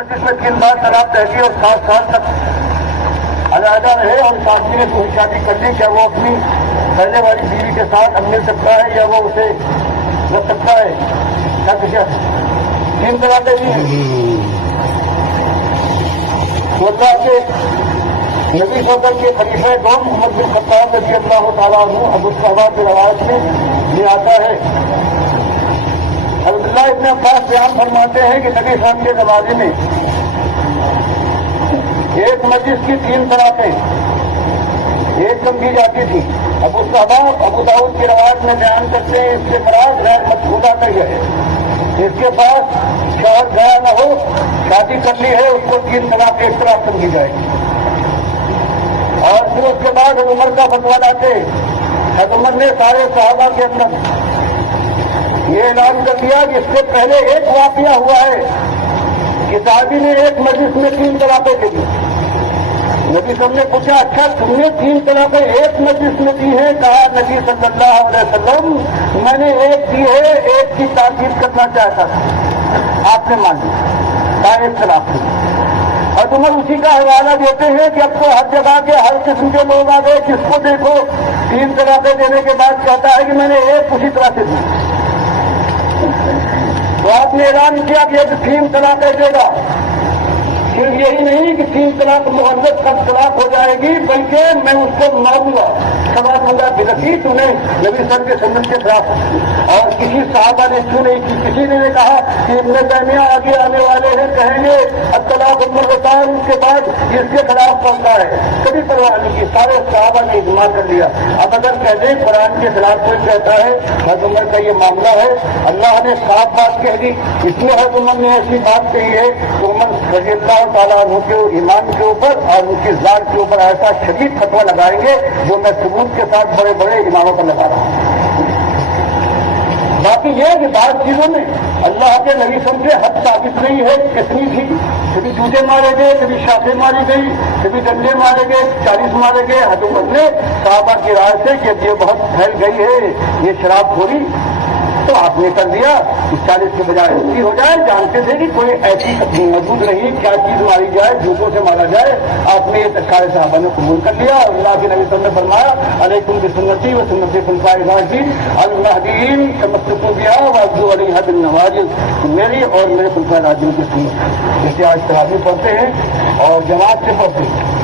मस्जिद में 3 बार तलाक कह दी और 7 साल तक अलहदा रहे और साथी ने कोई शादी कर ली, क्या वो अपनी पहले वाली बीवी के साथ अब मिल सकता है या वो उसे रख सकता है? क्या कुछ 3 तलाक दे दी है। तो अल्लाह के नबी सल्लल्लाहु के खलीफा दो मोहम्मद बिन खत्ताब रज़ी अल्लाह तआला अन्हु अबू सलमा की रवायत में ये आता है, अब्दुल्लाह इब्न अब्बास बयान फरमाते हैं कि नबी सल्लल्लाहु के ज़माने में एक मस्जिद की 3 तलाक़ें एक कम की जाती थी। अबू दाऊद की रवायत में बयान करते हैं इसके मुराद गैर मक़बूला नहीं है, इसके पास शौहर गया न हो, शादी कर ली है, उसको 3 तलाक़ एक तलाक़ कम की जाएगी। और फिर उसके बाद उमर का फतवा लाते, उमर ने सारे सहाबा के अंदर ये ऐलान कर दिया कि इससे पहले एक वाक़या हुआ है कि साहबी ने एक मस्जिद में 3 तलाक़ें दे दी। नबी साहब ने पूछा, अच्छा तुमने 3 तलाक़ें एक मस्जिद में दी है? कहा नबी सल्लल्लाहु अलैहि वसल्लम मैंने एक दी है, एक की ताकीद करना चाहता था, आपने मान ली, कहा 1 तलाक़। और उमर उसी का हवाला देते हैं कि अब तो हर जगह के हर किस्म के लोग आ गए, जिसको देखो 3 तलाक़ें देने के बाद कहता है कि मैंने एक उसी तरह से दी। तो आपने ऐलान किया कि अब 3 तलाक़ें देगा। सिर्फ यही नहीं कि 3 तलाक़ मुअव्वद कब तलाक़ हो जाएगी, बल्कि मैं उसको मारूंगा, सवा दूंगा बिलकी तूने नबी सल्लल्लाहु के सुन्नत के खिलाफ। और किसी सहाबा ने क्यों नहीं की, किसी ने कहा कि इब्न तैमिया आगे आने वाले हैं, कहेंगे अब तलाक़ मुअव्वद, उसके बाद इसके खिलाफ पड़ता है, कभी परवाह नहीं की, सारे सहाबा ने इजमा कर लिया। अब अगर कह दें कुरान के खिलाफ कोई कहता है, हज़रत उमर का ये मामला है, अल्लाह ने साफ बात कह दी, इसलिए हज़रत उमर ने ऐसी बात कही है तो उमर रज़ी अल्लाह ताला अन्हु के ईमान के ऊपर और उनकी ज़ात के ऊपर ऐसा शदीद फतवा लगाएंगे जो मैं सबूत के साथ बड़े बड़े इमामों पर लगा रहा हूँ। बाकी ये कि बाद चीजों में अल्लाह के नबी से हद साबित नहीं है, कितनी थी, कभी जूते मारे गए, कभी शाखें मारी गई, कभी डंडे मारे गए, 40 मारे गए। हजरत उमर ने सहाबा की राय से कि ये बहुत फैल गई है ये शराबखोरी, तो आपने कर दिया कि 40 के बजाय 80 हो जाए। जानते थे कि कोई ऐसी मौजूद नहीं, क्या चीज मारी जाए, जूतों से मारा जाए। आपने ये सारे सहाबा ने कबूल कर लिया और अल्लाह के नबी सल्लल्लाहु अलैहि वसल्लम ने फरमाया, अलैकुम बिसुन्नती व सुन्नती खुलफाए राशिदीन अल-महदीयीन तमस्सकू बिहा वअज़्ज़ू अलैहा बिन-नवाजिज़, मेरी और मेरे खुलफाए राशिदीन की सुन्नत। जैसे आज तरावी पढ़ते हैं और जमात से पढ़ते हैं,